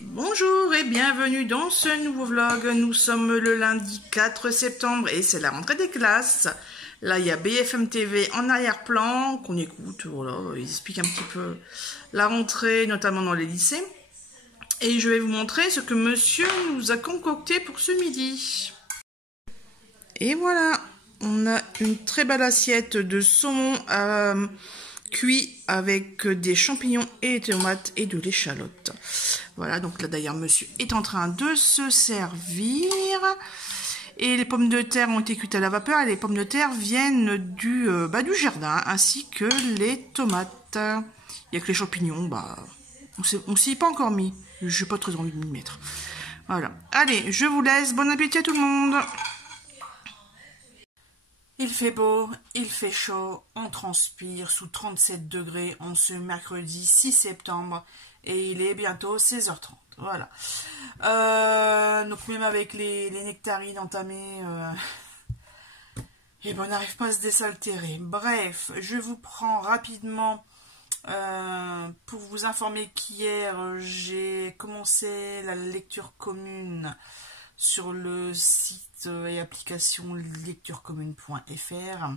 Bonjour et bienvenue dans ce nouveau vlog. Nous sommes le lundi 4 septembre et c'est la rentrée des classes. Là, il y a BFM TV en arrière-plan qu'on écoute. Voilà, ils expliquent un petit peu la rentrée, notamment dans les lycées. Et je vais vous montrer ce que monsieur nous a concocté pour ce midi. Et voilà, on a une très belle assiette de saumon cuit avec des champignons et des tomates et de l'échalote. Voilà, donc là d'ailleurs monsieur est en train de se servir. Et les pommes de terre ont été cuites à la vapeur et les pommes de terre viennent du jardin, ainsi que les tomates. Il n'y a que les champignons, on s'y est pas encore mis. Je n'ai pas très envie de m'y mettre. Voilà. Allez, je vous laisse. Bon appétit à tout le monde. Il fait beau, il fait chaud, on transpire sous 37 degrés en ce mercredi 6 septembre et il est bientôt 16h30. Voilà. Donc même avec les nectarines entamées, on n'arrive pas à se désaltérer. Bref, je vous prends rapidement pour vous informer qu'hier j'ai commencé la lecture commune sur le site et application lecturecommune.fr.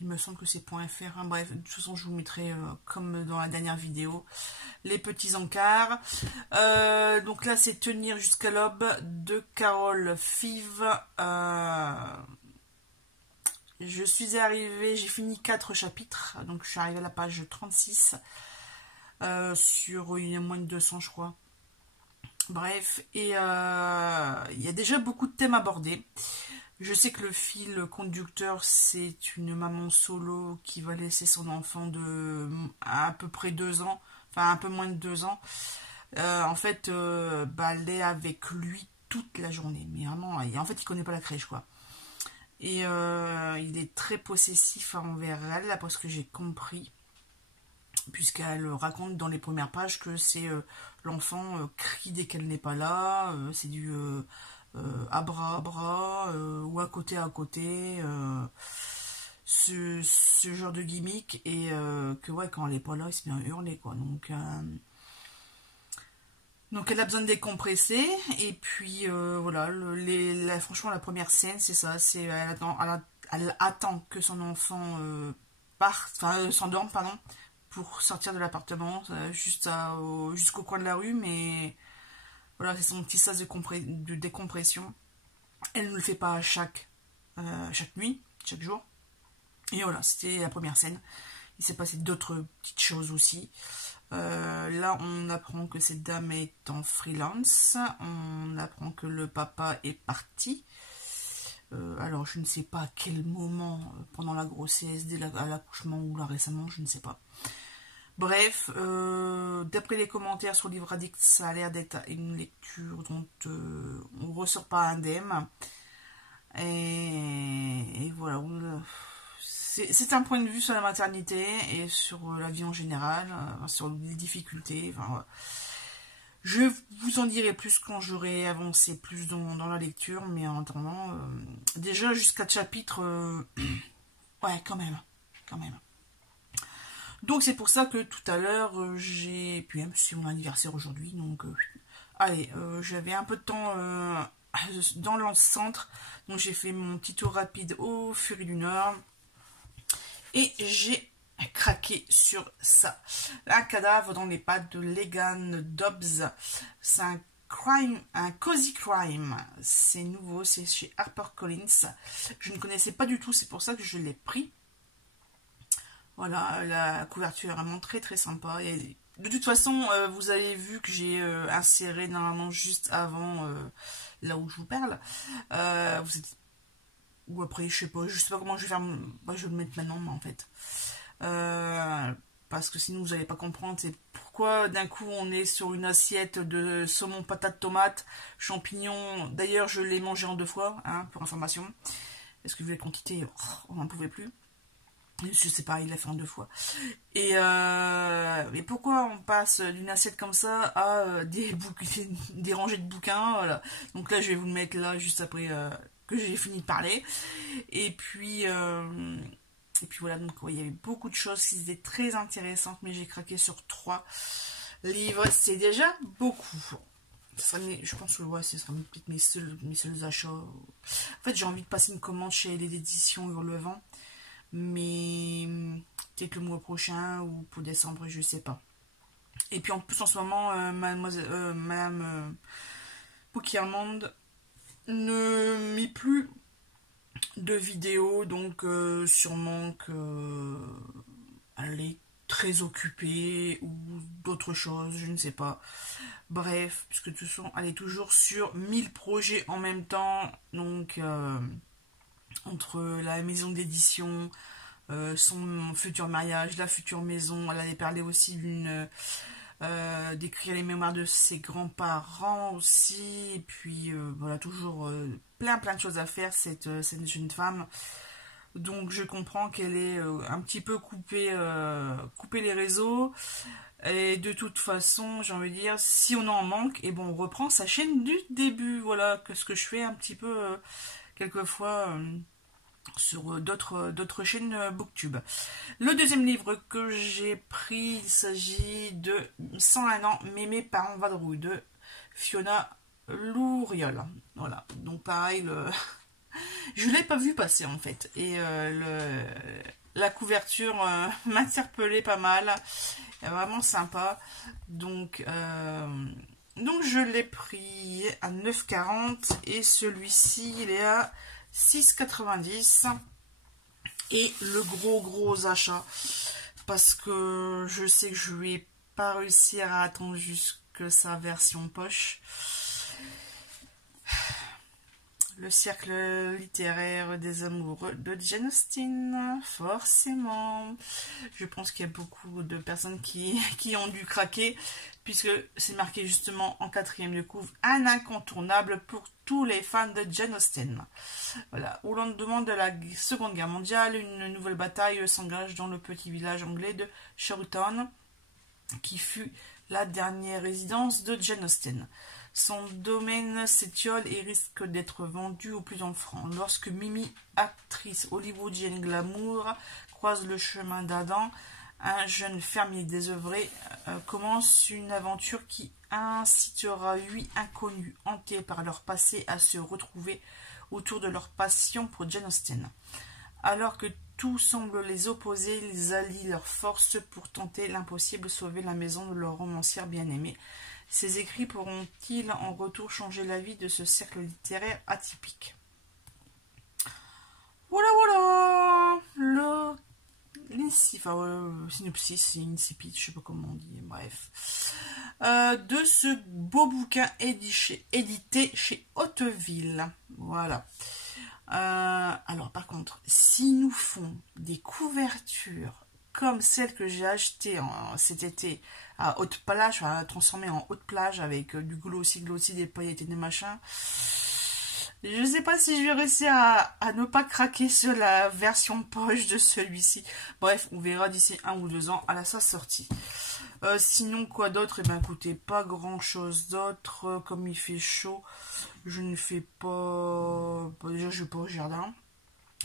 Il me semble que c'est .fr. Hein. Bref, de toute façon, je vous mettrai, comme dans la dernière vidéo, les petits encarts. Donc là, c'est Tenir jusqu'à l'aube de Carole Five. Je suis arrivée, j'ai fini 4 chapitres. Donc, je suis arrivée à la page 36. Sur il y a moins de 200, je crois. Bref, et il y a déjà beaucoup de thèmes abordés. Je sais que le fil conducteur, c'est une maman solo qui va laisser son enfant de à peu près 2 ans, enfin un peu moins de 2 ans. En fait, elle est avec lui toute la journée. Mais vraiment, en fait, il connaît pas la crèche, quoi. Et il est très possessif envers elle, parce que j'ai compris. Puisqu'elle raconte dans les premières pages que c'est l'enfant crie dès qu'elle n'est pas là, c'est du à bras, ou à côté, ce genre de gimmick, et que ouais, quand elle n'est pas là, il se met à hurler, quoi. Donc elle a besoin de décompresser, et puis voilà, franchement la première scène, c'est ça, c'est elle attend que son enfant s'endorme, pardon, pour sortir de l'appartement, jusqu'au coin de la rue, mais voilà, c'est son petit sas de décompression. Elle ne le fait pas chaque nuit, chaque jour. Et voilà, c'était la première scène. Il s'est passé d'autres petites choses aussi. Là, on apprend que cette dame est en freelance. On apprend que le papa est parti. Alors, je ne sais pas à quel moment, pendant la grossesse, dès l'accouchement ou là récemment, je ne sais pas. Bref, d'après les commentaires sur Livre Addict, ça a l'air d'être une lecture dont on ne ressort pas indemne. Et voilà, c'est un point de vue sur la maternité et sur la vie en général, sur les difficultés. Enfin, voilà. Je vous en dirai plus quand j'aurai avancé plus dans la lecture, mais en attendant, déjà jusqu'à chapitre, ouais, quand même. Donc c'est pour ça que tout à l'heure, puis même c'est mon anniversaire aujourd'hui, donc allez, j'avais un peu de temps dans l'encentre, donc j'ai fait mon petit tour rapide au Furie du Nord, et j'ai craqué sur ça. Un cadavre dans les pattes de Legan Dobbs, c'est un cozy crime, c'est nouveau, c'est chez HarperCollins, je ne connaissais pas du tout, c'est pour ça que je l'ai pris. Voilà, la couverture est vraiment très très sympa. Et de toute façon, vous avez vu que j'ai inséré normalement juste avant là où je vous parle. Ou après, je sais pas comment je vais faire. Je vais le mettre maintenant, mais en fait. Parce que sinon vous n'allez pas comprendre. C'est pourquoi d'un coup on est sur une assiette de saumon, patate, tomate, champignons. D'ailleurs, je l'ai mangé en 2 fois, hein, pour information. Parce que vu la quantité, on n'en pouvait plus. Je sais pas, il l'a fait en 2 fois. Et pourquoi on passe d'une assiette comme ça à des rangées de bouquins, voilà. Donc là, je vais vous le mettre là, juste après que j'ai fini de parler. Et puis voilà, donc ouais, il y avait beaucoup de choses qui étaient très intéressantes, mais j'ai craqué sur 3. livres, c'est déjà beaucoup. Je pense que ouais, ce sera peut-être mes seuls achats. En fait, j'ai envie de passer une commande chez les éditions Hurlevent, mais peut-être le mois prochain ou pour décembre, je sais pas. Et puis en plus, en ce moment, Madame Poukiermand ne met plus de vidéos, donc sûrement que elle est très occupée ou d'autres choses, je ne sais pas. Bref, puisque de toute façon, elle est toujours sur 1000 projets en même temps, donc entre la maison d'édition, son futur mariage, la future maison, elle avait parlé aussi d'écrire les mémoires de ses grands-parents aussi, et puis voilà, toujours plein de choses à faire, cette jeune femme. Donc je comprends qu'elle est un petit peu coupée les réseaux. Et de toute façon, j'ai envie de dire, si on en manque, et bon, on reprend sa chaîne du début. Voilà, que ce que je fais un petit peu quelquefois sur d'autres chaînes Booktube. Le deuxième livre que j'ai pris, il s'agit de 101 ans, Mémé par en vadrouille de Fiona Louriol. Voilà, donc pareil, je l'ai pas vu passer en fait. Et la couverture m'interpellait pas mal. Vraiment sympa. Donc je l'ai pris à 9,40 et celui-ci il est à 6,90. Et le gros achat, parce que je sais que je vais pas réussir à attendre jusque sa version poche. Le cercle littéraire des amoureux de Jane Austen, forcément. Je pense qu'il y a beaucoup de personnes qui ont dû craquer, puisque c'est marqué justement en 4e de couve, un incontournable pour tous les fans de Jane Austen. Voilà. Au lendemain de la Seconde Guerre mondiale, une nouvelle bataille s'engage dans le petit village anglais de Sherwood, qui fut la dernière résidence de Jane Austen. Son domaine s'étiole et risque d'être vendu au plus offrant. Lorsque Mimi, actrice hollywoodienne glamour, croise le chemin d'Adam, un jeune fermier désœuvré, commence une aventure qui incitera 8 inconnus hantés par leur passé à se retrouver autour de leur passion pour Jane Austen. Alors que tout semble les opposer, ils allient leurs forces pour tenter l'impossible, sauver la maison de leur romancière bien-aimée. Ces écrits pourront-ils en retour changer la vie de ce cercle littéraire atypique? Voilà, synopsis, incipit, je sais pas comment on dit, bref. De ce beau bouquin édité chez Hauteville. Voilà. Alors par contre, s'ils nous font des couvertures comme celle que j'ai achetée cet été à haute plage, transformée en haute plage avec du glossy, des paillettes et des machins, je sais pas si je vais réussir à ne pas craquer sur la version poche de celui-ci. Bref, on verra d'ici 1 ou 2 ans à sa sortie. Sinon, quoi d'autre? Eh bien, écoutez, pas grand-chose d'autre. Comme il fait chaud, je ne fais pas... Déjà, je vais pas au jardin.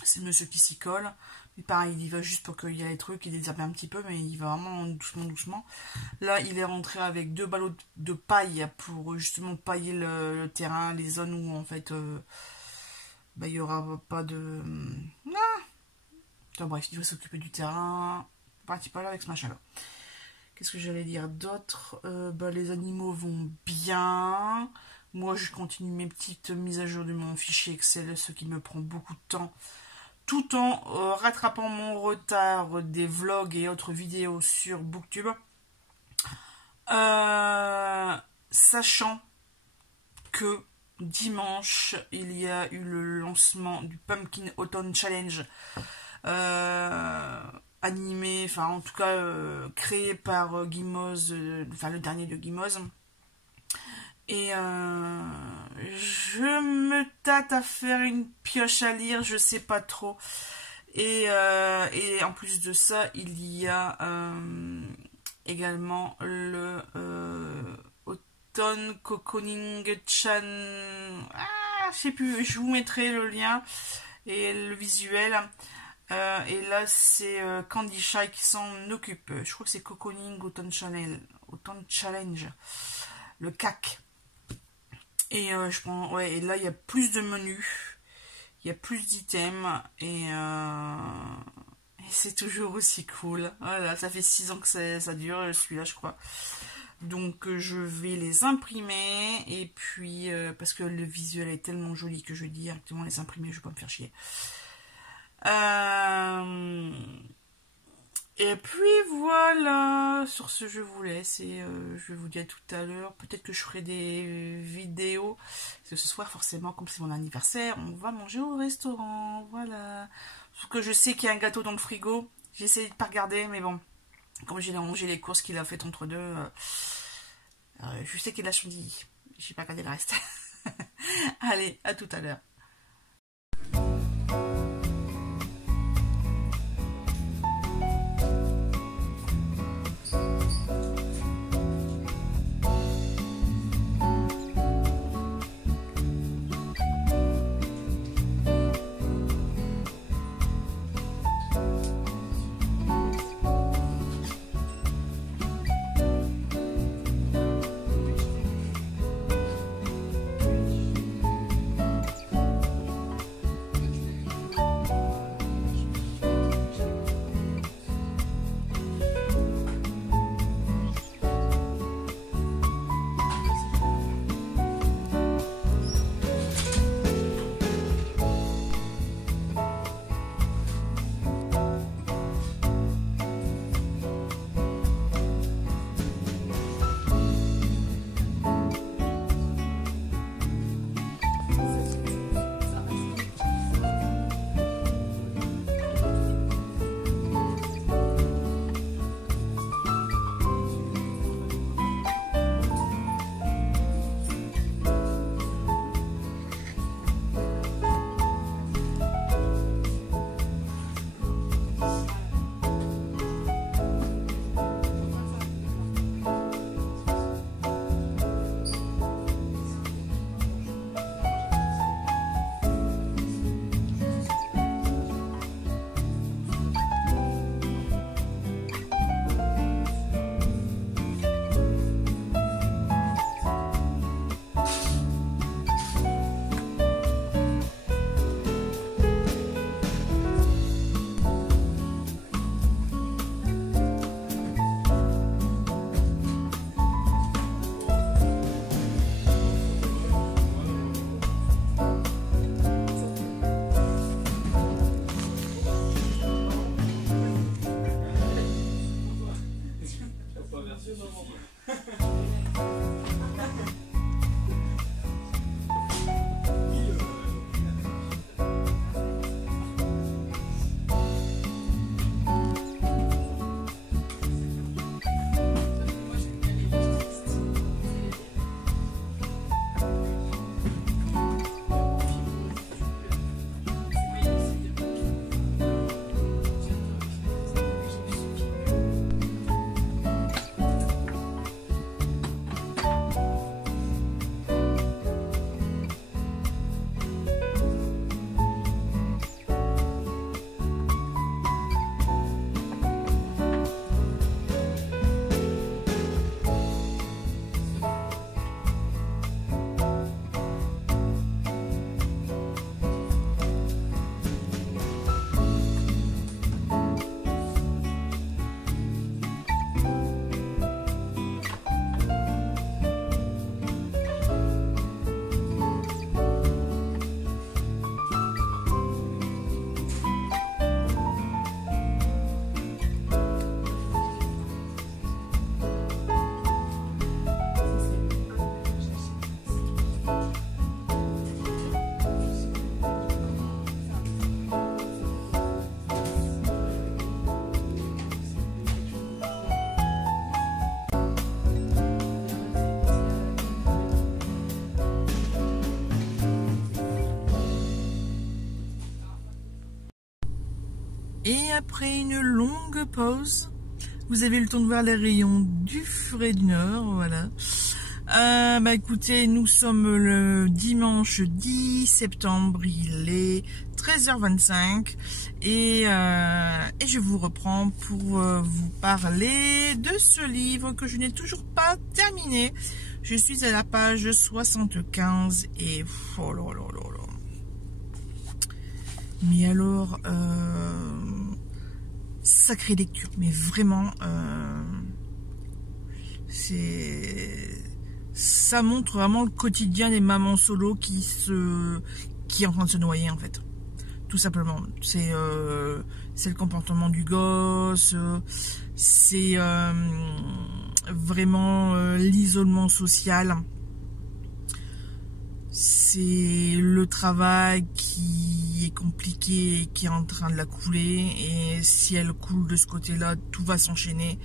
C'est le monsieur qui s'y colle. Mais pareil, il y va juste pour qu'il y ait les trucs, il désherbe un petit peu, mais il va vraiment doucement. Là, il est rentré avec 2 ballots de paille pour justement pailler le terrain, les zones où en fait il y aura pas de... Enfin, bref, il va s'occuper du terrain principal avec ce machin-là. Qu'est-ce que j'allais dire d'autre? Les animaux vont bien. Moi, je continue mes petites mises à jour de mon fichier Excel, ce qui me prend beaucoup de temps, tout en rattrapant mon retard des vlogs et autres vidéos sur Booktube. Sachant que dimanche, il y a eu le lancement du Pumpkin Autumn Challenge, animé, enfin en tout cas créé par Guimoz, le dernier de Guimoz. Et je me tâte à faire une pioche à lire, je sais pas trop. Et en plus de ça, il y a également le Autumn Cocooning Chan. Je sais plus, je vous mettrai le lien et le visuel. Et là, c'est Candy Shy qui s'en occupe. Je crois que c'est Cocooning Autumn Challenge. Le CAC. Et je prends, ouais, et là, il y a plus de menus. Il y a plus d'items. Et c'est toujours aussi cool. Voilà, ça fait 6 ans que ça dure, celui-là, je crois. Donc, je vais les imprimer. Et puis, parce que le visuel est tellement joli que je vais directement les imprimer. Je vais pas me faire chier. Et puis voilà, sur ce je vous laisse et je vais vous dire tout à l'heure, peut-être que je ferai des vidéos, parce que ce soir forcément, comme c'est mon anniversaire, on va manger au restaurant, voilà. Sauf que je sais qu'il y a un gâteau dans le frigo, j'ai essayé de pas regarder, mais bon, comme j'ai rangé les courses qu'il a faites entre deux, je sais qu'il a chantilly, j'ai pas regardé le reste. Allez, à tout à l'heure. Et après une longue pause, vous avez eu le temps de voir les rayons du Furet du Nord, voilà. Écoutez, nous sommes le dimanche 10 septembre, il est 13h25 et je vous reprends pour vous parler de ce livre que je n'ai toujours pas terminé. Je suis à la page 75 et oh là là là là. Mais alors, sacrée lecture, mais vraiment, ça montre vraiment le quotidien des mamans solo qui est en train de se noyer en fait, tout simplement. C'est le comportement du gosse, c'est vraiment l'isolement social, c'est le travail qui est compliqué et qui est en train de la couler, et si elle coule de ce côté-là, tout va s'enchaîner.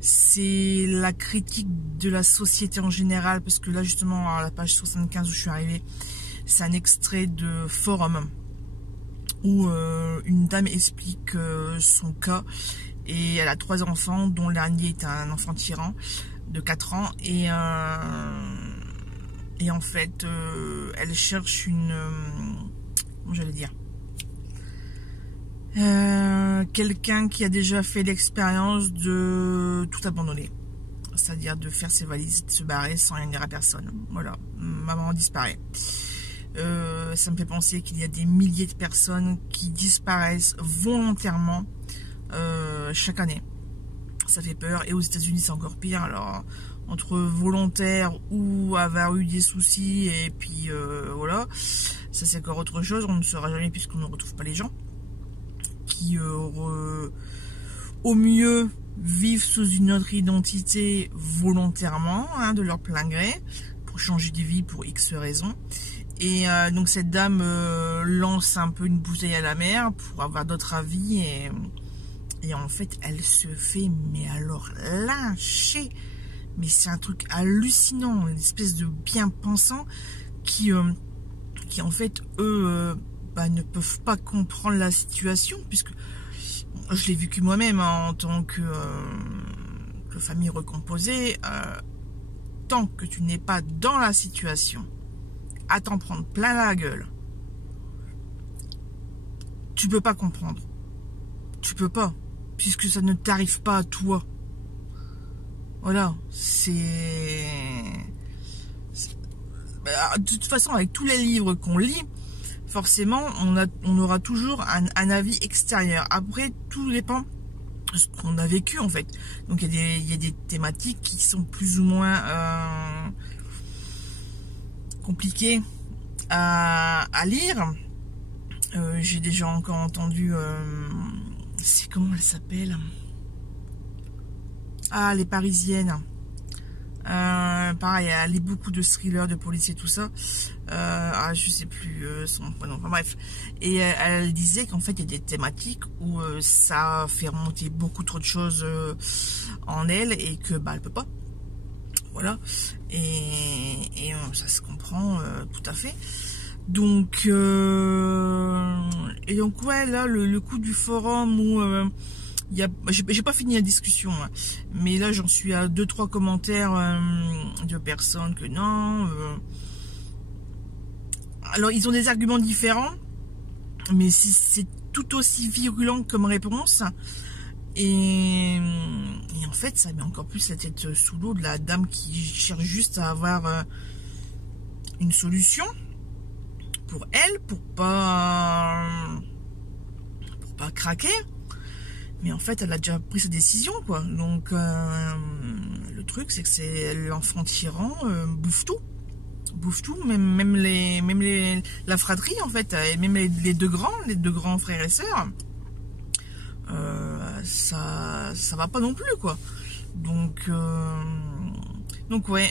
C'est la critique de la société en général, parce que là justement à la page 75 où je suis arrivée, c'est un extrait de Forum où une dame explique son cas, et elle a 3 enfants dont le dernier est un enfant tyran de 4 ans, et en fait elle cherche comment j'allais dire, quelqu'un qui a déjà fait l'expérience de tout abandonner, c'est-à-dire de faire ses valises, de se barrer sans rien dire à personne. Voilà, maman disparaît. Ça me fait penser qu'il y a des milliers de personnes qui disparaissent volontairement chaque année. Ça fait peur, et aux États-Unis c'est encore pire. Alors entre volontaires ou avoir eu des soucis et puis voilà, ça c'est encore autre chose. On ne saura jamais puisqu'on ne retrouve pas les gens qui au mieux vivent sous une autre identité volontairement, hein, de leur plein gré, pour changer de vie pour X raisons. Et donc cette dame lance un peu une bouteille à la mer pour avoir d'autres avis, et en fait elle se fait, mais alors lyncher. Mais c'est un truc hallucinant, une espèce de bien-pensants qui en fait eux ne peuvent pas comprendre la situation, puisque je l'ai vécu moi-même, hein, en tant que famille recomposée. Tant que tu n'es pas dans la situation, à t'en prendre plein la gueule, tu peux pas comprendre. Tu peux pas, puisque ça ne t'arrive pas à toi. Voilà, de toute façon, avec tous les livres qu'on lit, forcément, on aura toujours un avis extérieur. Après, tout dépend de ce qu'on a vécu, en fait. Donc, il y a des thématiques qui sont plus ou moins compliquées à lire. J'ai déjà encore entendu... c'est comment elle s'appelle ? Ah, Les Parisiennes. Pareil, elle lit beaucoup de thrillers, de policiers, tout ça. Je sais plus son prénom. Enfin bref. Et elle disait qu'en fait, il y a des thématiques où ça fait remonter beaucoup trop de choses en elle, et que elle peut pas. Voilà. Et ça se comprend tout à fait. Donc ouais, là le coup du forum où j'ai pas fini la discussion, hein, mais là j'en suis à 2-3 commentaires de personnes que non. Alors ils ont des arguments différents, mais c'est tout aussi virulent comme réponse. Et en fait ça met encore plus la tête sous l'eau de la dame qui cherche juste à avoir une solution pour elle, pour pas craquer. Mais en fait, elle a déjà pris sa décision, quoi. Donc, le truc, c'est que c'est l'enfant tyran bouffe tout. Bouffe tout, même la fratrie, en fait, et même les deux grands frères et sœurs. Ça va pas non plus, quoi. Donc ouais,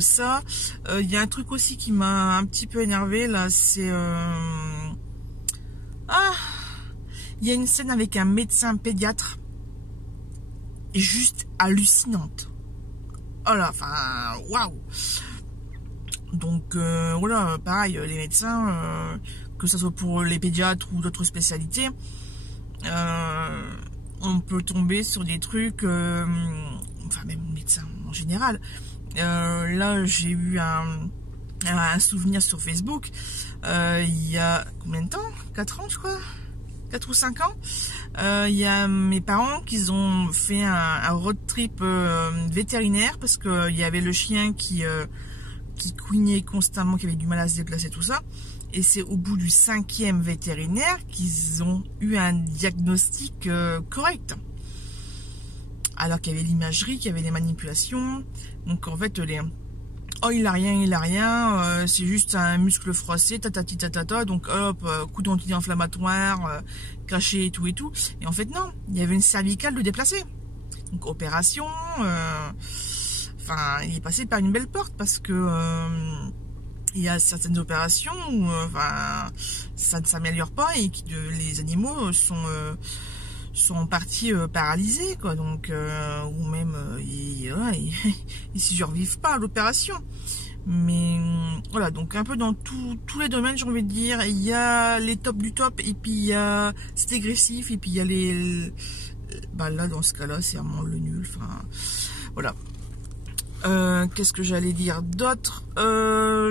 ça, il y a un truc aussi qui m'a un petit peu énervé là, c'est il y a une scène avec un médecin pédiatre juste hallucinante. Oh là, enfin, waouh. Donc voilà, pareil, les médecins, que ce soit pour les pédiatres ou d'autres spécialités, on peut tomber sur des trucs, enfin même médecins en général. Là, j'ai eu un un souvenir sur Facebook. Il y a combien de temps? 4 ans, je crois. 4 ou 5 ans. Il y a mes parents qui ont fait un road trip vétérinaire parce que il y avait le chien qui couinait constamment, qui avait du mal à se déplacer, tout ça. Et c'est au bout du 5e vétérinaire qu'ils ont eu un diagnostic correct. Alors qu'il y avait l'imagerie, qu'il y avait les manipulations. Donc en fait, oh il a rien, c'est juste un muscle froissé, tatati tatata, donc hop, coup d'anti-inflammatoire, caché et tout. Et en fait non, il y avait une cervicale de déplacée. Donc opération, enfin il est passé par une belle porte parce que il y a certaines opérations où ça ne s'améliore pas et que les animaux sont partis paralysés, quoi. Donc ou même ils survivent pas à l'opération. Mais voilà, donc un peu dans tous les domaines, j'ai envie de dire, il y a les tops du top et puis il y a c'est dégressif et puis il y a les là dans ce cas-là c'est vraiment le nul. Enfin voilà. Qu'est-ce que j'allais dire d'autre?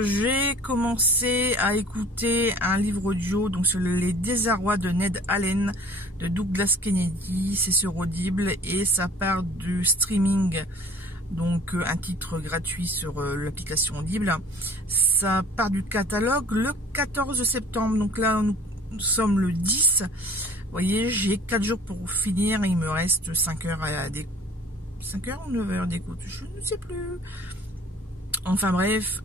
J'ai commencé à écouter un livre audio donc sur les désarrois de Ned Allen de Douglas Kennedy. C'est sur Audible et ça part du streaming, donc un titre gratuit sur l'application Audible. Ça part du catalogue le 14 septembre, donc là nous sommes le 10. Vous voyez, j'ai 4 jours pour finir et il me reste 5 heures à découvrir. 5 heures ou 9 heures d'écoute, je ne sais plus. Enfin bref,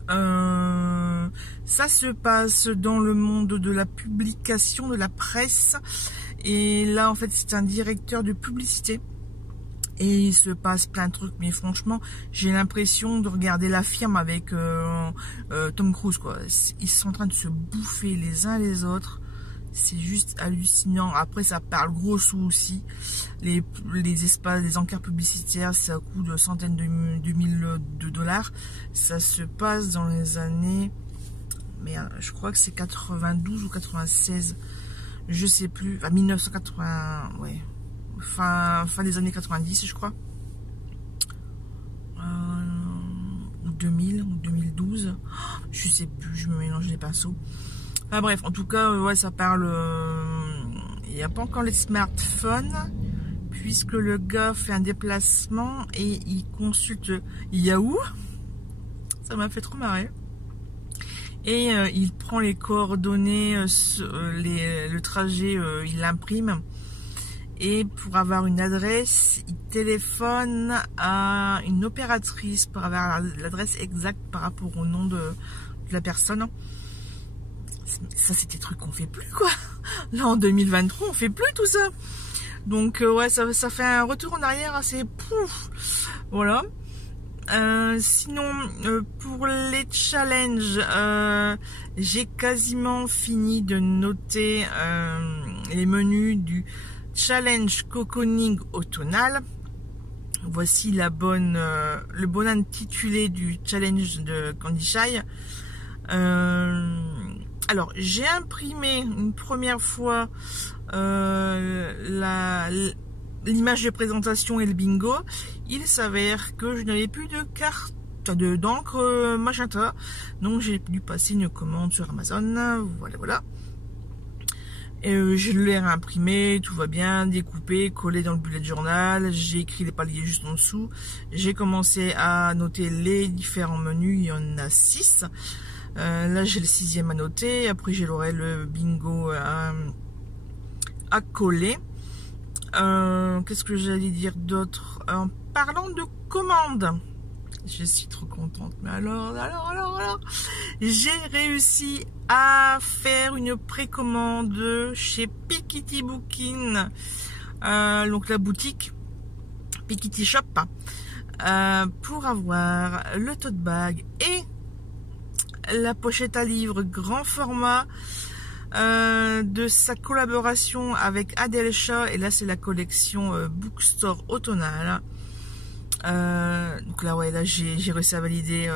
ça se passe dans le monde de la publication, de la presse. Et là, en fait, c'est un directeur de publicité. Et il se passe plein de trucs. Mais franchement, j'ai l'impression de regarder La Firme avec Tom Cruise, quoi. Ils sont en train de se bouffer les uns les autres. C'est juste hallucinant. Après, ça parle gros sous aussi. Les espaces, les encarts publicitaires, ça coûte de centaines de milliers de dollars. Ça se passe dans les années... Mais je crois que c'est 92 ou 96. Je sais plus. Enfin, 1980... Ouais. Fin des années 90, je crois. Ou 2000, ou 2012. Je sais plus, je me mélange les pinceaux. Enfin bref, en tout cas, ouais, ça parle... Il n'y a pas encore les smartphones, puisque le gars fait un déplacement et il consulte Yahoo. Ça m'a fait trop marrer. Et il prend les coordonnées, le trajet, il l'imprime. Et pour avoir une adresse, il téléphone à une opératrice pour avoir l'adresse exacte par rapport au nom de la personne. Ça, c'est des trucs qu'on fait plus, quoi. Là, en 2023, on fait plus tout ça. Donc, ouais, ça fait un retour en arrière assez pouf. Voilà. Sinon, pour les challenges, j'ai quasiment fini de noter les menus du challenge cocooning automnal. Voici le bon intitulé du challenge de Candy Shy. Alors, j'ai imprimé une première fois l'image de présentation et le bingo. Il s'avère que je n'avais plus de carte d'encre magenta, donc j'ai dû passer une commande sur Amazon. Voilà. Et je l'ai réimprimé, tout va bien, découpé, collé dans le bullet journal. J'ai écrit les paliers juste en dessous. J'ai commencé à noter les différents menus, il y en a 6. Là j'ai le 6e à noter, après j'aurai le bingo à coller. Qu'est-ce que j'allais dire d'autre? En parlant de commandes, je suis trop contente. Mais alors, j'ai réussi à faire une précommande chez Pikiti Booking, donc la boutique Pikiti Shop, pour avoir le tote bag et la pochette à livres grand format de sa collaboration avec Adelcha. Et là c'est la collection Bookstore automnale. Donc là ouais, là j'ai réussi à valider.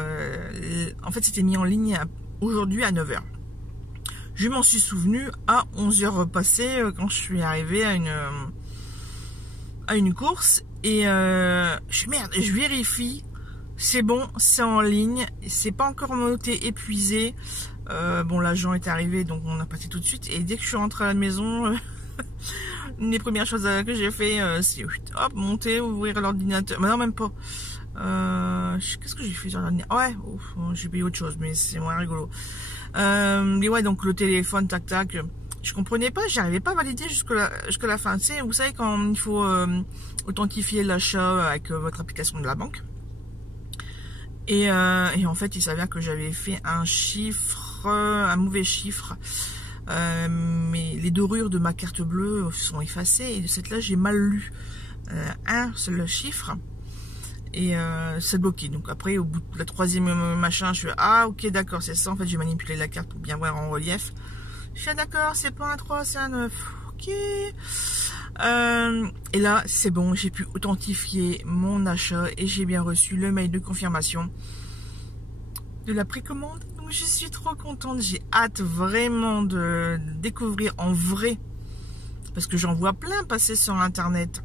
En fait c'était mis en ligne aujourd'hui à 9h. Je m'en suis souvenu à 11h passées quand je suis arrivé à une course. Et je vérifie c'est bon, c'est en ligne, c'est pas encore noté épuisé. Bon, l'agent est arrivé, donc on a passé tout de suite. Et dès que je suis rentrée à la maison, une des premières choses que j'ai fait, c'est hop, monter, ouvrir l'ordinateur. Mais non, même pas. Qu'est-ce que j'ai fait sur l'ordinateur? Ouais, j'ai payé autre chose, mais c'est moins rigolo. Mais ouais, donc le téléphone, tac tac. Je comprenais pas, j'arrivais pas à valider jusqu'à la fin. Tu sais, vous savez quand il faut authentifier l'achat avec votre application de la banque. Et en fait, il s'avère que j'avais fait un mauvais chiffre. Mais les dorures de ma carte bleue sont effacées et de cette là, j'ai mal lu un seul chiffre. Et c'est bloqué. Donc après, au bout de la troisième machin, je suis ah ok d'accord, c'est ça. En fait, j'ai manipulé la carte pour bien voir en relief. Je suis d'accord, c'est pas un 3, c'est un 9. Ok. Et là, c'est bon, j'ai pu authentifier mon achat et j'ai bien reçu le mail de confirmation de la précommande. Donc je suis trop contente. J'ai hâte vraiment de découvrir en vrai. Parce que j'en vois plein passer sur internet.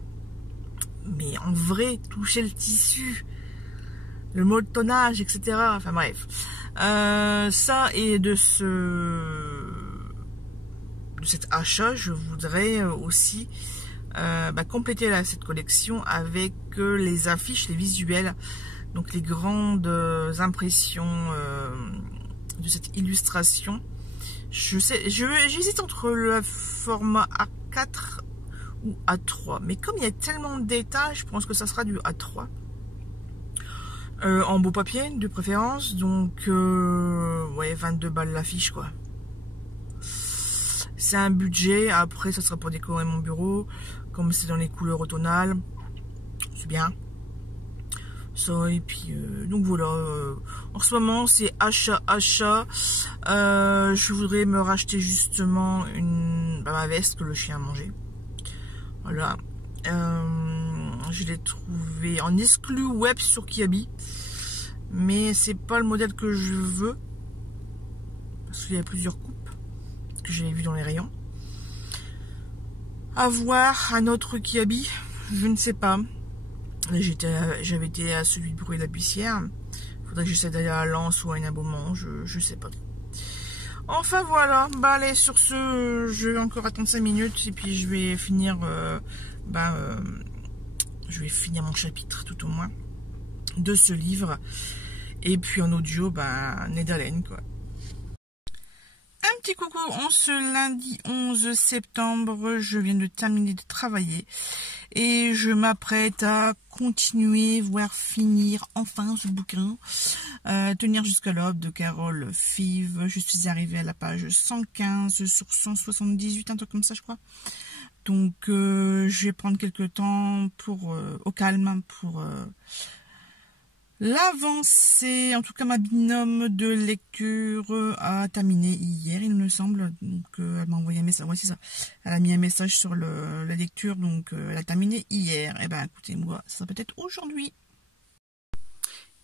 Mais en vrai, toucher le tissu, le mode tonnage, etc. Enfin bref. Ça et de cet achat, je voudrais aussi compléter cette collection avec les affiches, les visuels, donc les grandes impressions de cette illustration. J'hésite entre le format A4 ou A3, mais comme il y a tellement de détails, je pense que ça sera du A3. En beau papier de préférence, donc ouais, 22 balles l'affiche quoi. C'est un budget, après ça sera pour décorer mon bureau, comme c'est dans les couleurs automnales, c'est bien. Ça, et puis donc voilà, en ce moment c'est achat. Je voudrais me racheter justement ma veste que le chien a mangé. Voilà. Je l'ai trouvé en exclu web sur Kiabi, mais c'est pas le modèle que je veux parce qu'il y a plusieurs coupes que j'avais vu dans les rayons. À voir un autre Kiabi, je ne sais pas. J'avais été à celui de Bruy la Buissière. Faudrait que j'essaie d'aller à Lens ou à un moment, je sais pas. Enfin voilà, allez, sur ce, je vais encore attendre 5 minutes et puis je vais finir je vais finir mon chapitre tout au moins de ce livre. Et puis en audio, Nez d'haleine quoi. Un petit coucou en ce lundi 11 septembre, je viens de terminer de travailler et je m'apprête à continuer, voire finir enfin ce bouquin, Tenir jusqu'à l'aube de Carol Five. Je suis arrivée à la page 115 sur 178, un truc comme ça je crois. Donc je vais prendre quelques temps au calme pour l'avancée. En tout cas, ma binôme de lecture a terminé hier, il me semble. Donc, elle m'a envoyé un message. Ouais, c'est ça. Elle a mis un message sur la lecture, donc elle a terminé hier. Eh ben, écoutez-moi, ça peut être aujourd'hui.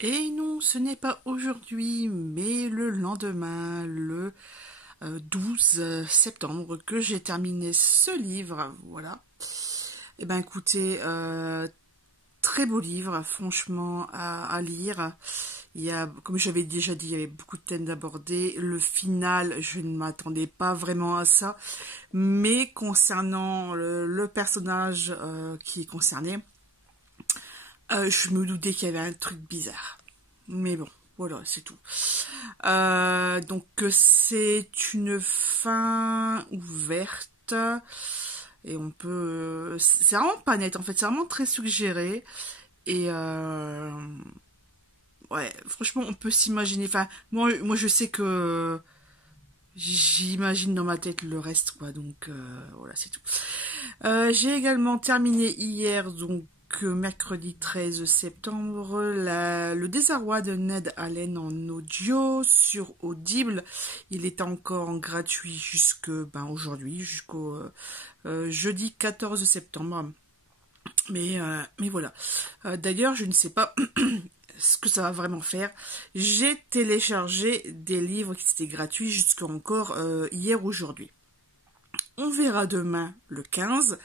Et non, ce n'est pas aujourd'hui, mais le lendemain, le 12 septembre, que j'ai terminé ce livre. Voilà. Eh ben, écoutez, très beau livre, franchement, à lire. Il y a, comme j'avais déjà dit, il y avait beaucoup de thèmes d'aborder. Le final, je ne m'attendais pas vraiment à ça. Mais concernant le personnage qui est concerné, je me doutais qu'il y avait un truc bizarre. Mais bon, voilà, c'est tout. Donc, c'est une fin ouverte. Et on peut... c'est vraiment pas net, en fait. C'est vraiment très suggéré. Et... ouais, franchement, on peut s'imaginer... Enfin, moi, je sais que... j'imagine dans ma tête le reste, quoi. Donc, voilà, c'est tout. J'ai également terminé hier, donc... mercredi 13 septembre, le désarroi de Nez d'haleine en audio sur Audible. Il est encore gratuit aujourd'hui, jusqu'au jeudi 14 septembre. Mais voilà. D'ailleurs, je ne sais pas ce que ça va vraiment faire. J'ai téléchargé des livres qui étaient gratuits jusqu'à encore hier aujourd'hui. On verra demain, le 15,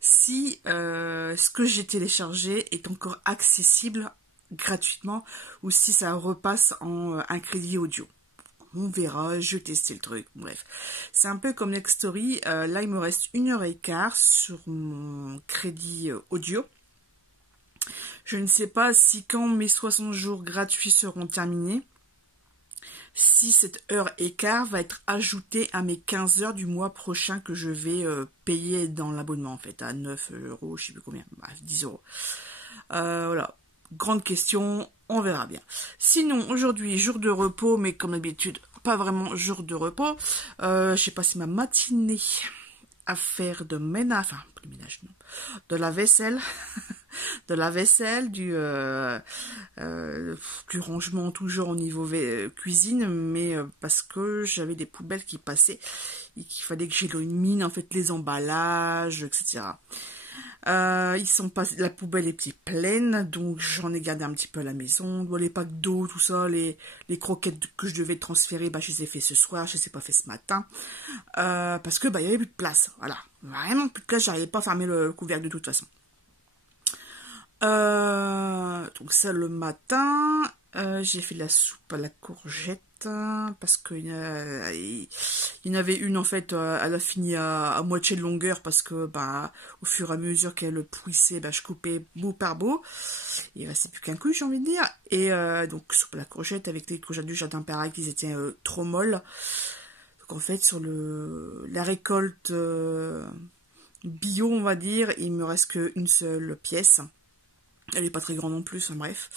si ce que j'ai téléchargé est encore accessible gratuitement ou si ça repasse en un crédit audio. On verra, je vais tester le truc. Bref, c'est un peu comme Nextory. Là, il me reste 1h15 sur mon crédit audio. Je ne sais pas si quand mes 60 jours gratuits seront terminés, si cette heure et quart va être ajoutée à mes 15 heures du mois prochain que je vais payer dans l'abonnement, en fait, à 9 euros, je sais plus combien, bref, 10 euros. Voilà, grande question, on verra bien. Sinon, aujourd'hui, jour de repos, mais comme d'habitude, pas vraiment jour de repos. J'ai passé ma matinée à faire de ménage, enfin, pas de ménage, non, de la vaisselle, de la vaisselle, du rangement toujours au niveau cuisine, mais parce que j'avais des poubelles qui passaient et qu'il fallait que j'élimine en fait les emballages, etc. Ils sont pas, la poubelle est pleine, donc j'en ai gardé un petit peu à la maison. Bon, les packs d'eau, tout ça, les croquettes que je devais transférer, bah je les ai fait ce soir, je les ai pas fait ce matin, parce que bah il y avait plus de place, voilà, vraiment plus de place, j'arrivais pas à fermer le couvercle de toute façon. Donc ça le matin, j'ai fait de la soupe à la courgette parce que il y en avait une en fait, elle a fini à moitié de longueur parce que bah au fur et à mesure qu'elle poussait, bah je coupais bout par bout. Il restait plus qu'un coup, j'ai envie de dire. Et donc soupe à la courgette avec les courgettes du jardin pareil qui étaient trop molles. Donc en fait sur la récolte bio on va dire, il me reste qu'une seule pièce. Elle est pas très grande en plus, hein, bref.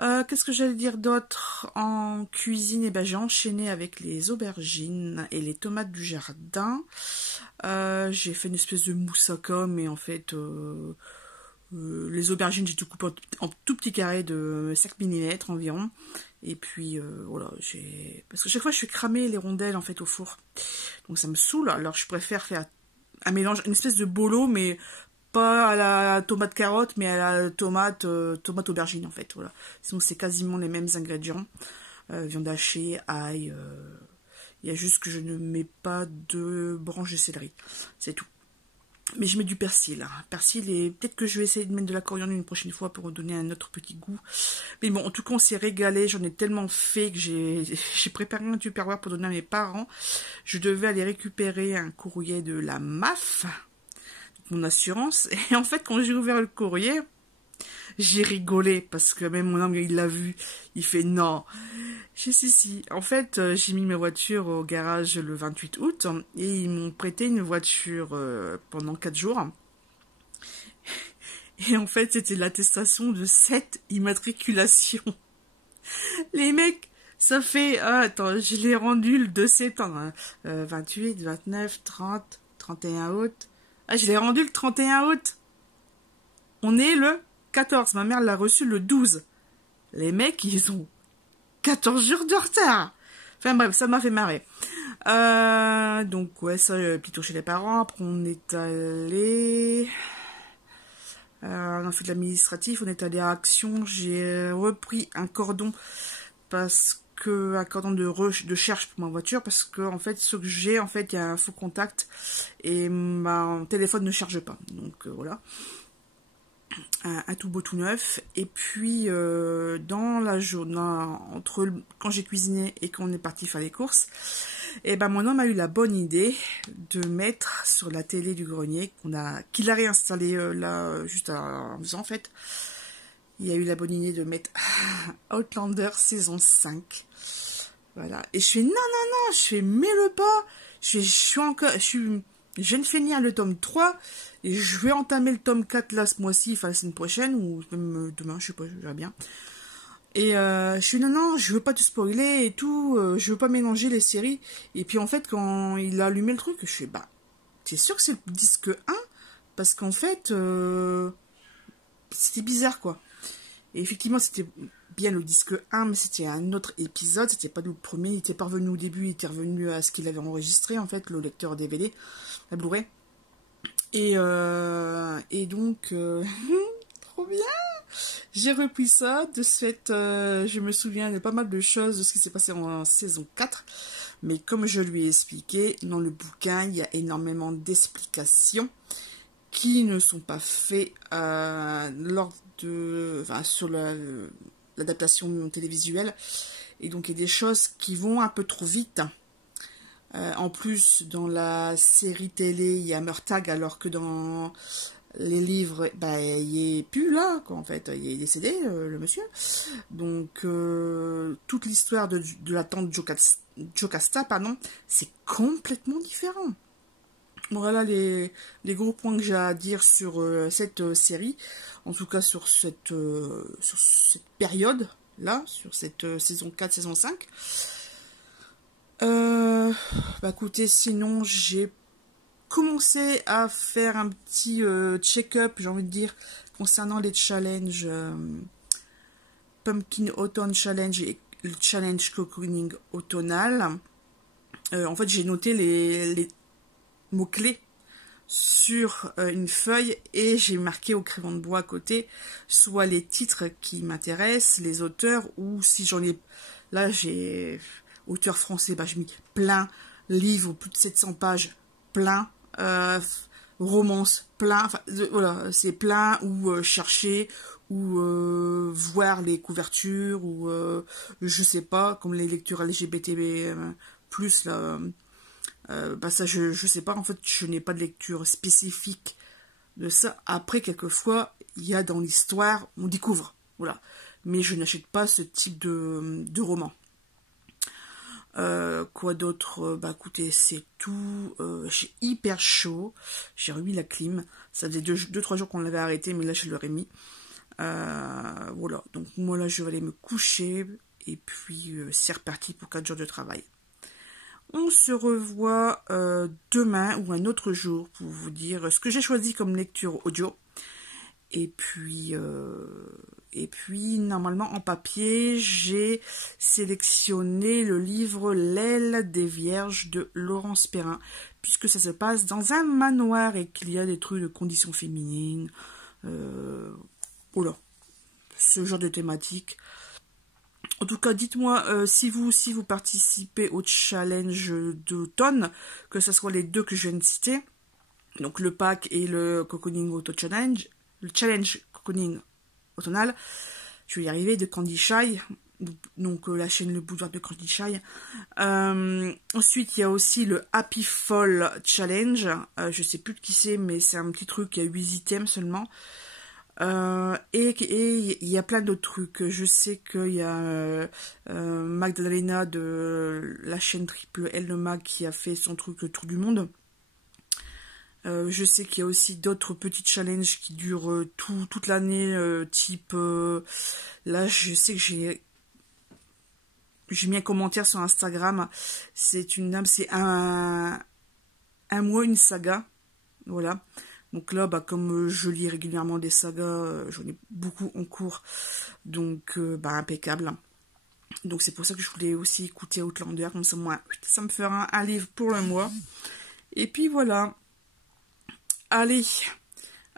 Qu'est-ce que j'allais dire d'autre en cuisine? Eh ben, j'ai enchaîné avec les aubergines et les tomates du jardin. J'ai fait une espèce de moussaka, mais en fait, les aubergines, j'ai tout coupé en tout petits carrés de 5 mm environ. Et puis, voilà, parce que chaque fois, je fais cramer les rondelles, en fait, au four. Donc, ça me saoule. Alors, je préfère faire un mélange, une espèce de bolo, mais pas à la tomate carotte, mais à la tomate aubergine en fait, voilà. Sinon c'est quasiment les mêmes ingrédients, viande hachée, ail, il y a juste que je ne mets pas de branches de céleri, c'est tout. Mais je mets du persil, hein. Persil, et peut-être que je vais essayer de mettre de la coriandre une prochaine fois pour donner un autre petit goût. Mais bon, en tout cas on s'est régalé, j'en ai tellement fait que j'ai préparé un tupperware pour donner à mes parents. Je devais aller récupérer un courrier de la MAF, mon assurance, et en fait quand j'ai ouvert le courrier j'ai rigolé parce que même mon homme il l'a vu, il fait non, je sais si en fait j'ai mis ma voiture au garage le 28 août et ils m'ont prêté une voiture pendant 4 jours et en fait c'était l'attestation de cette immatriculation. Les mecs, ça fait attends, je l'ai rendu le 2 septembre, hein. 28, 29, 30, 31 août. Ah, je l'ai rendu le 31 août. On est le 14. Ma mère l'a reçu le 12. Les mecs, ils ont 14 jours de retard. Enfin bref, ça m'a fait marrer. Donc ouais, ça, plutôt chez les parents. Après, on est allé... on a fait de l'administratif. On est allé à Action. J'ai repris un cordon parce que un cordon de cherche pour ma voiture parce que en fait ce que j'ai en fait il y a un faux contact et mon téléphone ne charge pas, donc voilà, un tout beau tout neuf. Et puis dans la journée entre quand j'ai cuisiné et quand on est parti faire les courses, et ben mon homme a eu la bonne idée de mettre sur la télé du grenier qu'il a réinstallé là juste en faisant en fait. Il a eu la bonne idée de mettre Outlander saison 5. Voilà. Et je fais non, je fais mets le pas. Je viens de finir le tome 3 et je vais entamer le tome 4 là ce mois-ci, enfin la semaine prochaine ou même demain, je sais pas, je verrai bien. Et je suis non, je veux pas te spoiler et tout, je veux pas mélanger les séries. Et puis en fait quand il a allumé le truc, je fais bah, t'es sûr que c'est le disque 1? Parce qu'en fait, c'était bizarre quoi. Et effectivement, c'était bien le disque 1, mais c'était un autre épisode, c'était pas le premier, il était pas revenu au début, il était revenu à ce qu'il avait enregistré, en fait, le lecteur DVD, la Blu-ray. Et donc, trop bien! J'ai repris ça, de ce fait, je me souviens de pas mal de choses de ce qui s'est passé en saison 4, mais comme je lui ai expliqué, dans le bouquin, il y a énormément d'explications qui ne sont pas faites lors sur l'adaptation télévisuelle. Et donc il y a des choses qui vont un peu trop vite. En plus, dans la série télé, il y a Murtagh, alors que dans les livres, il est plus là, quoi, en fait. Il est décédé, le monsieur. Donc, toute l'histoire de la tante Jocasta, pardon, c'est complètement différent. Voilà les gros points que j'ai à dire sur cette série, en tout cas sur cette période-là, sur cette saison 4, saison 5. Écoutez, sinon j'ai commencé à faire un petit check-up, j'ai envie de dire, concernant les challenges Pumpkin Autumn Challenge et le challenge cocooning automnal. En fait, j'ai noté les mots-clés sur une feuille et j'ai marqué au crayon de bois à côté soit les titres qui m'intéressent, les auteurs, ou si j'en ai... Là, j'ai auteur français, j'ai mis plein, livres, plus de 700 pages, plein, romance, plein, enfin, voilà, c'est plein, ou chercher, ou voir les couvertures, ou je sais pas, comme les lectures LGBT+, là... ça je sais pas, en fait je n'ai pas de lecture spécifique de ça. Après, quelquefois il y a dans l'histoire, on découvre, voilà, mais je n'achète pas ce type de roman. Quoi d'autre? Écoutez, c'est tout. J'ai hyper chaud, j'ai remis la clim, ça faisait 2-3 jours qu'on l'avait arrêté, mais là je l'aurais mis. Voilà, donc moi là je vais aller me coucher et puis c'est reparti pour 4 jours de travail. On se revoit demain ou un autre jour pour vous dire ce que j'ai choisi comme lecture audio. Et puis normalement en papier, j'ai sélectionné le livre L'aile des Vierges de Laurence Perrin, puisque ça se passe dans un manoir et qu'il y a des trucs de conditions féminines. Voilà, ce genre de thématique. En tout cas, dites-moi si vous participez au challenge d'automne, que ce soit les deux que je viens de citer, donc le pack et le cocooning auto challenge, le challenge cocooning automnal, je vais y arriver, de Candy Shy, donc la chaîne Le Boudoir de Candy Shy. Ensuite, il y a aussi le Happy Fall Challenge, je sais plus de qui c'est, mais c'est un petit truc, il y a 8 items seulement. Et il y a plein d'autres trucs. Je sais qu'il y a Magdalena de la chaîne Triple L Mag qui a fait son truc le tour du monde. Je sais qu'il y a aussi d'autres petits challenges qui durent toute l'année, type... là, je sais que j'ai mis un commentaire sur Instagram. C'est une dame, c'est un mois, une saga. Voilà. Donc là, comme je lis régulièrement des sagas, j'en ai beaucoup en cours, donc impeccable. Donc c'est pour ça que je voulais aussi écouter Outlander, comme ça moi, ça me fera un livre pour le mois. Et puis voilà. Allez,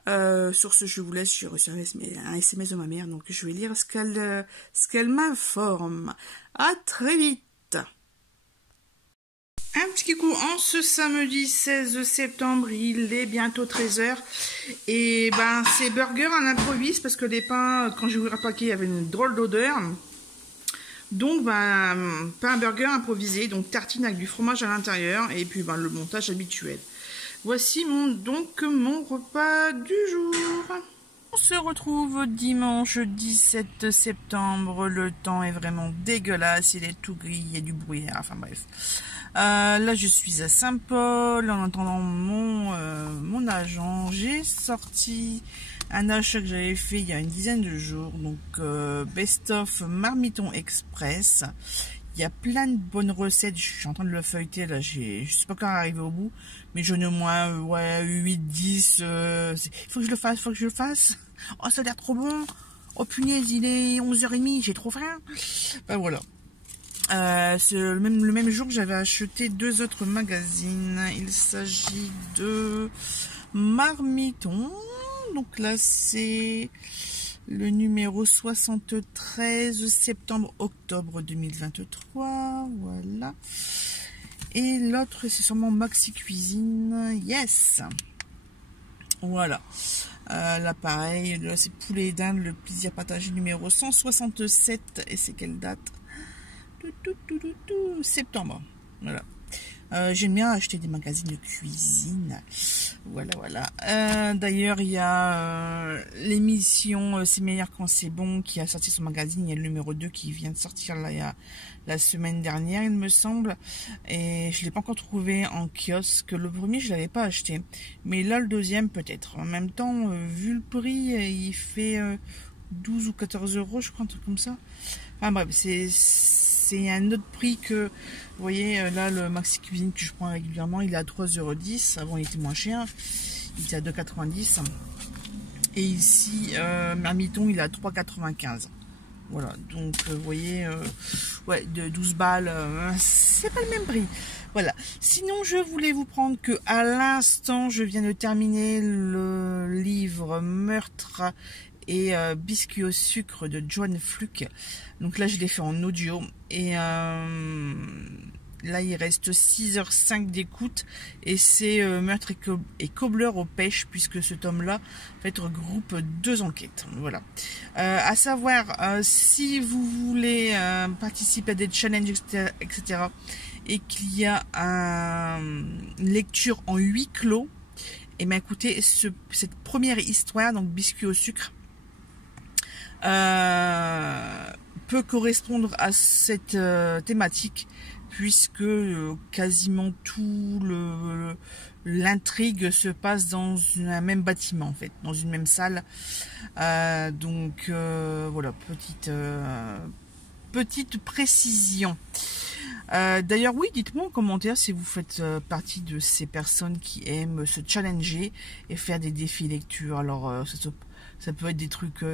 sur ce je vous laisse, j'ai reçu un SMS de ma mère, donc je vais lire ce qu'elle m'informe. À très vite. Un petit coup en ce samedi 16 septembre, il est bientôt 13h et c'est burger à l'improviste parce que les pains, quand j'ai ouvert le paquet, il y avait une drôle d'odeur. Donc pain burger improvisé, donc tartine avec du fromage à l'intérieur et puis le montage habituel. Voici mon repas du jour. On se retrouve dimanche 17 septembre, le temps est vraiment dégueulasse, il est tout gris, il y a du brouillard, enfin bref. Là je suis à Saint-Paul, en attendant mon agent, j'ai sorti un achat que j'avais fait il y a une dizaine de jours, donc Best of Marmiton Express. Il y a plein de bonnes recettes, je suis en train de le feuilleter, là je sais pas quand arriver au bout, mais j'en ai au moins 8-10, il faut que je le fasse, oh ça a l'air trop bon, oh punaise il est 11h30, j'ai trop faim, voilà. C'est le même jour que j'avais acheté 2 autres magazines, il s'agit de Marmiton, donc là c'est... le numéro 73 septembre-octobre 2023, voilà. Et l'autre, c'est sûrement Maxi Cuisine, yes. Voilà. Là, pareil, là, c'est poulet et dinde, le plaisir partagé numéro 167. Et c'est quelle date? Septembre. Voilà. J'aime bien acheter des magazines de cuisine. Voilà, voilà. D'ailleurs, il y a l'émission C'est meilleur quand c'est bon qui a sorti son magazine. Il y a le numéro 2 qui vient de sortir là, il y a la semaine dernière, il me semble. Et je ne l'ai pas encore trouvé en kiosque. Le premier, je ne l'avais pas acheté. Mais là, le deuxième, peut-être. En même temps, vu le prix, il fait 12 ou 14 euros, je crois, un truc comme ça. Enfin bref, c'est un autre prix que, vous voyez, là, le Maxi Cuisine que je prends régulièrement, il est à 3,10 €. Avant, il était moins cher. Il était à 2,90 €. Et ici, Marmiton, il est à 3,95 €. Voilà, donc, vous voyez, ouais, de 12 balles, c'est pas le même prix. Voilà. Sinon, je voulais vous prendre que, à l'instant, je viens de terminer le livre Meurtre et biscuits au sucre de Joanne Fluke. Donc là, je l'ai fait en audio. Et là, il reste 6h05 d'écoute. Et c'est Meurtre et Cobbler aux pêches, puisque ce tome-là, en fait, regroupe 2 enquêtes. Voilà. À savoir, si vous voulez participer à des challenges, etc., et qu'il y a une lecture en 8 clos, et bien écoutez, cette première histoire, donc biscuits au sucre, peut correspondre à cette thématique, puisque quasiment tout l'intrigue se passe dans un même bâtiment, en fait, dans une même salle. Donc voilà, petite précision. D'ailleurs, oui, dites-moi en commentaire si vous faites partie de ces personnes qui aiment se challenger et faire des défis lecture. Alors, ça peut être des trucs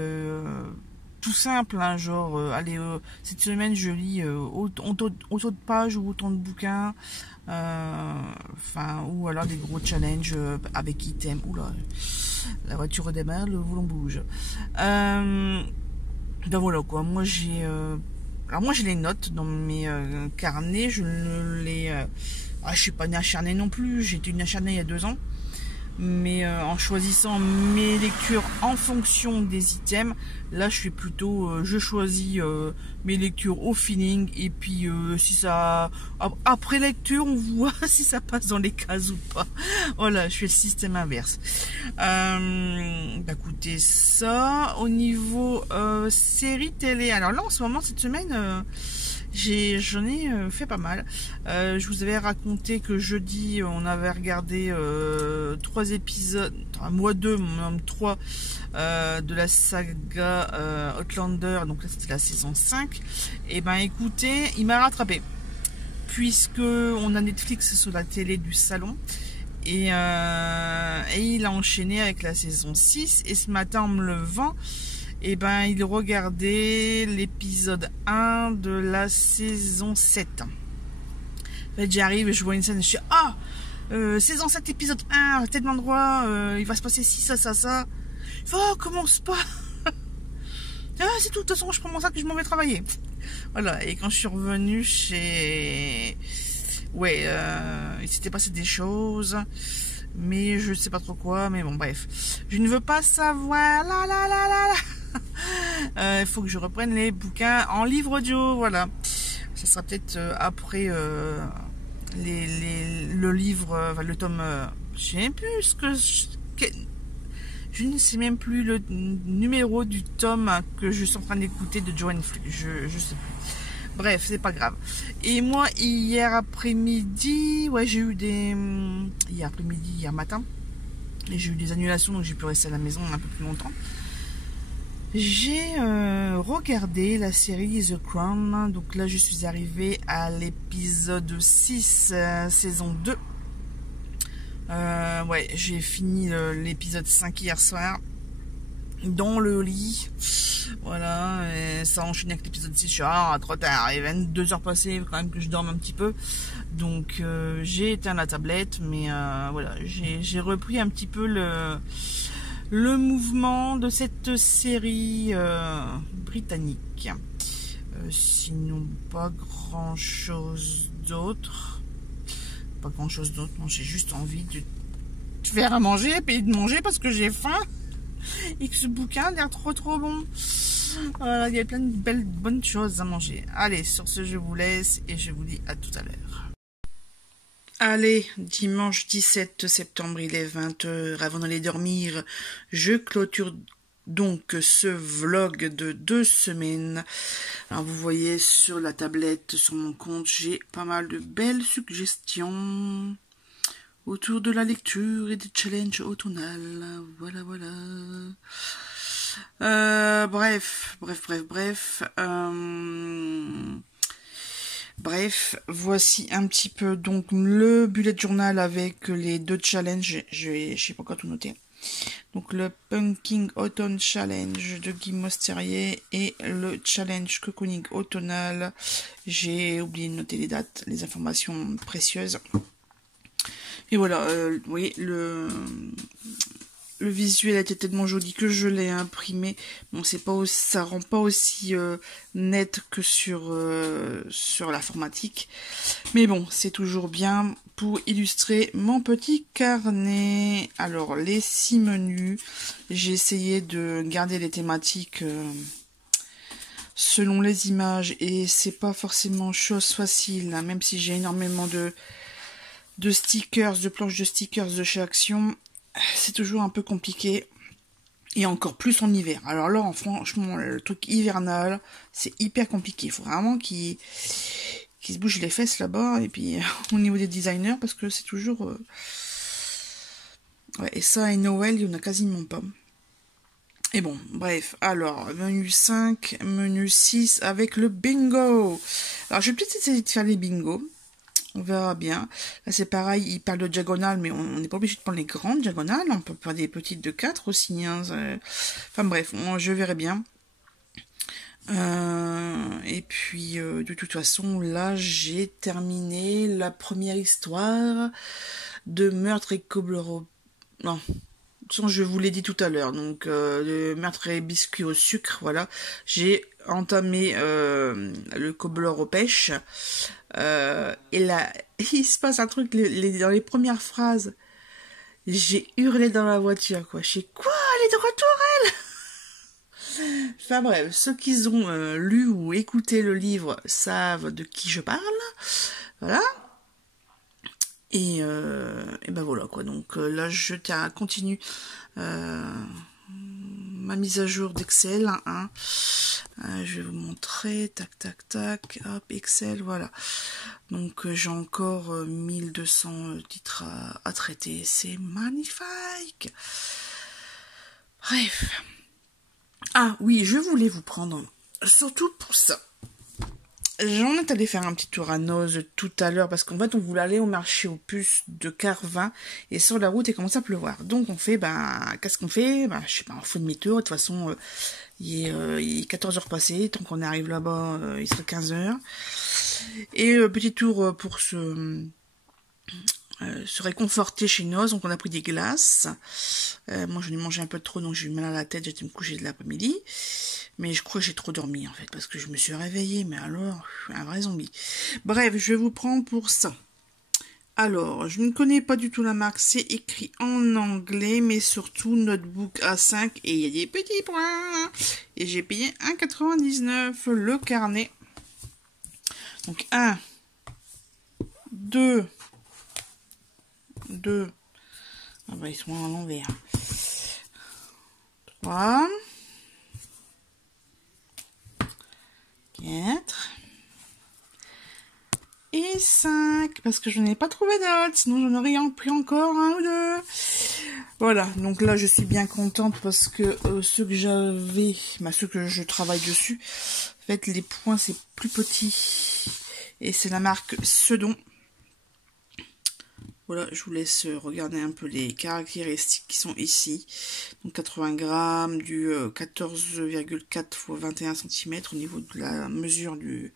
tout simples, hein, genre, allez, cette semaine, je lis autant de pages ou autant de bouquins, enfin, ou alors des gros challenges avec items. Oula, la voiture redémarre, le volant bouge. Ben voilà, quoi, moi, alors moi, j'ai les notes dans mes carnets, je ne les... je suis pas une acharnée non plus, j'ai été une acharnée il y a 2 ans. Mais en choisissant mes lectures en fonction des items, là je suis plutôt, je choisis mes lectures au feeling, et puis si ça, après lecture, on voit si ça passe dans les cases ou pas. Voilà, je fais le système inverse. Écoutez, ça, au niveau série télé, alors là en ce moment, cette semaine, j'en ai fait pas mal. Je vous avais raconté que jeudi, on avait regardé 3 épisodes, moi 2, même 3, de la saga Outlander. Donc là, c'était la saison 5. Et ben écoutez, il m'a rattrapé. Puisque on a Netflix sur la télé du salon. Et il a enchaîné avec la saison 6. Et ce matin, en me levant, et ben il regardait l'épisode 1 de la saison 7. En fait, j'arrive et je vois une scène et je suis saison 7 épisode 1, à tel endroit, il va se passer ci, ça. Oh, commence pas. C'est tout, de toute façon je prends mon sac et je m'en vais travailler. Voilà, et quand je suis revenue chez... Ouais, il s'était passé des choses, mais je sais pas trop quoi, mais bon, bref. Je ne veux pas savoir, il faut que je reprenne les bouquins en livre audio, voilà. Ça sera peut-être après le livre, le tome, je sais même plus ce que je ne sais même plus le numéro du tome que je suis en train d'écouter de Joanne Fluke, je sais plus. Bref, c'est pas grave. Et moi, hier après-midi, ouais, j'ai eu hier matin, et j'ai eu des annulations, donc j'ai pu rester à la maison un peu plus longtemps. J'ai regardé la série The Crown. Donc là, je suis arrivée à l'épisode 6, saison 2. Ouais, j'ai fini l'épisode 5 hier soir, dans le lit. Voilà, et ça a enchaîné avec l'épisode 6. Je suis trop tard, il est 22h passées, il faut quand même que je dorme un petit peu. Donc j'ai éteint la tablette, mais voilà, j'ai repris un petit peu le mouvement de cette série britannique. Sinon, pas grand chose d'autre. Non, j'ai juste envie de faire à manger, payer de manger parce que j'ai faim. Et que ce bouquin a l'air trop bon. Voilà, il y a plein de belles, bonnes choses à manger. Allez, sur ce, je vous laisse et je vous dis à tout à l'heure. Allez, dimanche 17 septembre, il est 20h. Avant d'aller dormir, je clôture donc ce vlog de 2 semaines. Alors vous voyez sur la tablette, sur mon compte, j'ai pas mal de belles suggestions autour de la lecture et des challenges automnales. Voilà. Bref, voici un petit peu donc le bullet journal avec les 2 challenges. Je sais pas quoi tout noter. Donc le Pumpkin Autumn Challenge de Guy Mosterrier et le Challenge Cocooning Automnal. J'ai oublié de noter les dates, les informations précieuses. Et voilà, oui, le visuel a été tellement joli que je l'ai imprimé. Bon, c'est pas aussi, ça rend pas aussi net que sur l'informatique, mais bon, c'est toujours bien pour illustrer mon petit carnet. Alors les 6 menus, j'ai essayé de garder les thématiques selon les images et c'est pas forcément chose facile, hein, même si j'ai énormément de stickers, de planches de stickers de chez Action. C'est toujours un peu compliqué. Et encore plus en hiver. Alors là, franchement, le truc hivernal, c'est hyper compliqué. Il faut vraiment qu'il se bouge les fesses là-bas. Et puis, au niveau des designers, parce que c'est toujours... Ouais, et ça, et Noël, il n'y en a quasiment pas. Et bon, bref. Alors, menu 5, menu 6 avec le bingo. Alors, je vais peut-être essayer de faire les bingos. On verra bien. Là, c'est pareil, il parle de diagonale, mais on n'est pas obligé de prendre les grandes diagonales. On peut faire des petites de 4 aussi. Hein. Enfin bref, je verrai bien. Et puis, de toute façon, là, j'ai terminé la première histoire de Meurtre et Cobblerot. Non, je vous l'ai dit tout à l'heure. Donc, le Meurtre et Biscuit au sucre, voilà. J'ai entamé le Cobbler aux pêches. Et là, il se passe un truc dans les premières phrases. J'ai hurlé dans la voiture, quoi. Je sais quoi, elle est de retour, elle. Enfin bref, ceux qui ont lu ou écouté le livre savent de qui je parle. Voilà. Et ben voilà, quoi. Donc là, je continue ma mise à jour d'Excel. Hein. Je vais vous montrer, tac, hop, Excel, voilà. Donc j'ai encore 1200 titres à traiter, c'est magnifique. Bref. Ah oui, je voulais vous prendre, surtout pour ça. J'en ai allé faire un petit tour à Noz tout à l'heure, parce qu'en fait on voulait aller au marché aux puces de Carvin, et sur la route il commence à pleuvoir. Donc on fait, qu'est-ce qu'on fait? Je sais pas, on fait demi-tour, de toute façon... il est 14h passées, tant qu'on arrive là-bas, il sera 15h. Et petit tour pour se réconforter chez Noz, donc on a pris des glaces. Moi j'en ai mangé un peu trop, donc j'ai eu mal à la tête, j'étais me coucher de l'après-midi. Mais je crois que j'ai trop dormi en fait, parce que je me suis réveillée, mais alors, je suis un vrai zombie. Bref, je vais vous prendre pour ça. Alors, je ne connais pas du tout la marque, c'est écrit en anglais, mais surtout Notebook A5, et il y a des petits points. Et j'ai payé 1,99 le carnet. Donc 1, 2, ah bah ils sont à l'envers. 3, 4... et 5, parce que je n'ai pas trouvé d'autres, sinon j'en aurais pris encore 1 ou 2. Voilà, donc là je suis bien contente parce que ceux que j'avais, ceux que je travaille dessus, en fait les points c'est plus petit. Et c'est la marque Sedon. Voilà, je vous laisse regarder un peu les caractéristiques qui sont ici. Donc 80 grammes, du 14,4 x 21 cm au niveau de la mesure du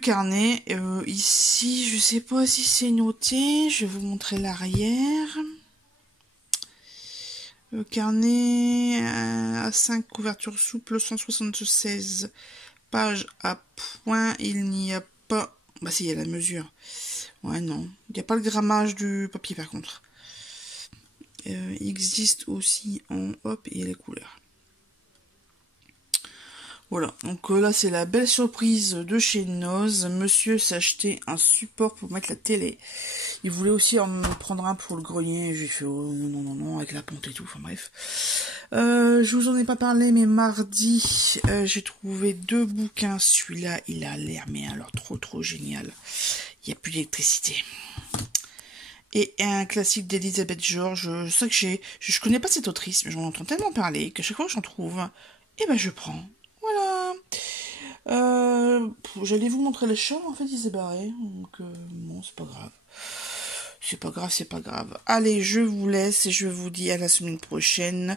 carnet. Ici, je sais pas si c'est noté. Je vais vous montrer l'arrière. Le carnet à 5 couvertures souples, 176 pages à point. Il n'y a pas... Bah si, il y a la mesure. Ouais, non. Il n'y a pas le grammage du papier par contre. Il existe aussi en hop et les couleurs. Voilà, donc là c'est la belle surprise de chez Noz. Monsieur s'est acheté un support pour mettre la télé. Il voulait aussi en prendre un pour le grenier. J'ai fait oh non, non, non, non, avec la ponte et tout, enfin bref. Je vous en ai pas parlé, mais mardi, j'ai trouvé 2 bouquins. Celui-là, il a l'air, mais alors trop génial. Il n'y a plus d'électricité. Et un classique d'Elisabeth George. Je sais que je connais pas cette autrice, mais j'en entends tellement parler que chaque fois que j'en trouve, et ben je prends. Voilà. J'allais vous montrer le chat, en fait il s'est barré. Donc bon, c'est pas grave. C'est pas grave, c'est pas grave. Allez, je vous laisse et je vous dis à la semaine prochaine.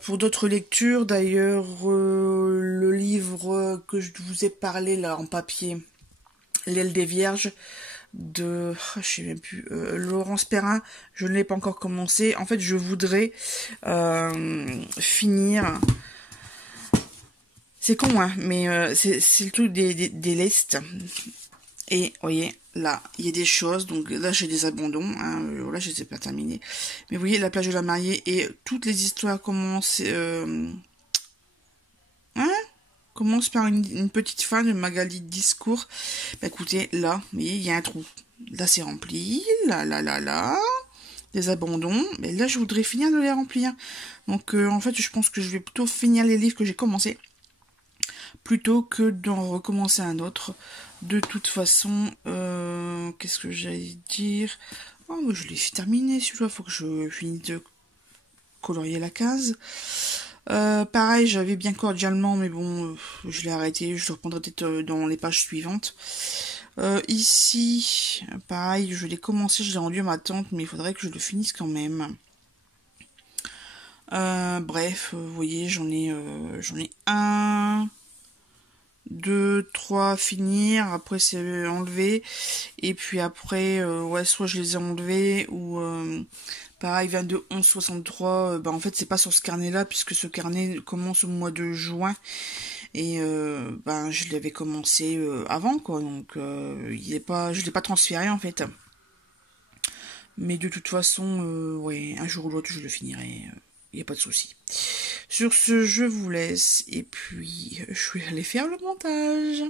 Pour d'autres lectures, d'ailleurs, le livre que je vous ai parlé là en papier, L'aile des Vierges, de, je sais même plus, Laurence Perrin, je ne l'ai pas encore commencé. En fait, je voudrais finir. C'est con, hein, mais c'est le truc des lestes. Et, vous voyez, là, il y a des choses. Donc là, j'ai des abandons. Hein, là, je ne les ai pas terminés. Mais vous voyez, la plage de la mariée et toutes les histoires commencent... commence par une petite fin de Magali Discours. Bah, écoutez, là, vous voyez, il y a un trou. Là, c'est rempli. Là. Des abandons. Mais là, je voudrais finir de les remplir. Donc, en fait, je pense que je vais plutôt finir les livres que j'ai commencés plutôt que d'en recommencer un autre. De toute façon, qu'est-ce que j'allais dire? Oh, mais je l'ai terminé celui-là, faut que je finisse de colorier la case. Pareil, j'avais bien cordialement, mais bon, je l'ai arrêté, je le reprendrai peut-être dans les pages suivantes. Ici, pareil, je l'ai commencé, je l'ai rendu à ma tante, mais il faudrait que je le finisse quand même. Bref, vous voyez, j'en ai 1... 2, 3 à finir, après c'est enlevé, et puis après, ouais, soit je les ai enlevés, ou pareil, 22, 11, 63, bah en fait c'est pas sur ce carnet là, puisque ce carnet commence au mois de juin, et ben je l'avais commencé avant, quoi, donc je l'ai pas transféré en fait. Mais de toute façon, ouais, un jour ou l'autre je le finirai, il n'y a pas de souci. Sur ce, je vous laisse et puis je vais aller faire le montage.